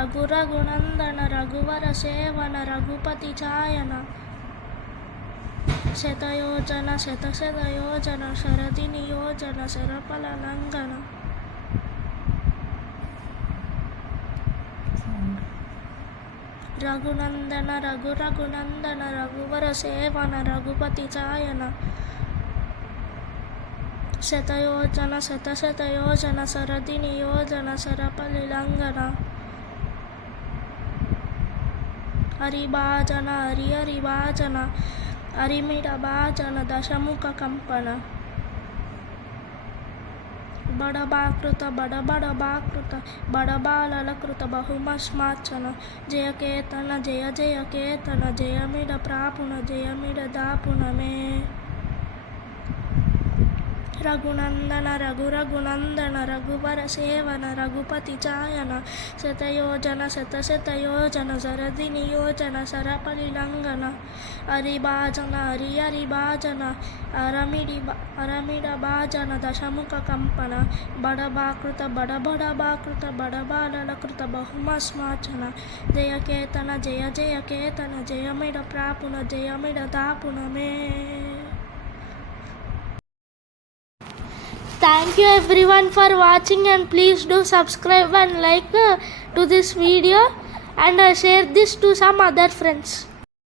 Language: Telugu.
Raghu Raghunandana రఘువర సేవన Raghupathi ఛాయన శతయోజన శతశతయోజన శరది నియోజన శరఫల లంఘన Raghunandana Raghu Raghunandana రఘువర సేవన Raghupathi ఛాయన శతయోజన శతశతయోజన శరది నియోజన శరఫలి లంఘన హరిభాజన హరిహరిభాజన హరిమిడ భాజన దశముఖ కంపన బడబాకృత బడబడబాకృత బడబాలకృత బహుమస్మాచన Jayaketana Jaya Jayaketana జయమిడ ప్రాపున జయమిడ దాపునమే Raghunandana Raghu Raghunandana రఘువర సేవన Raghupathi ఛాయన శతయోజన శతశతయోజన శరది నియోజన శరఫలి లంఘన హరిభాజన హరిహరిభాజన అరమిడ భాజన దశముఖ కంపన బడబాకృత బడబడబాకృత బడబాలకృత బహుమస్మాచన Jayaketana Jaya Jayaketana జయమిడ ప్రాపున జయమిడ దాపునమే. Thank you everyone for watching, and please do subscribe and like to this video and share this to some other friends.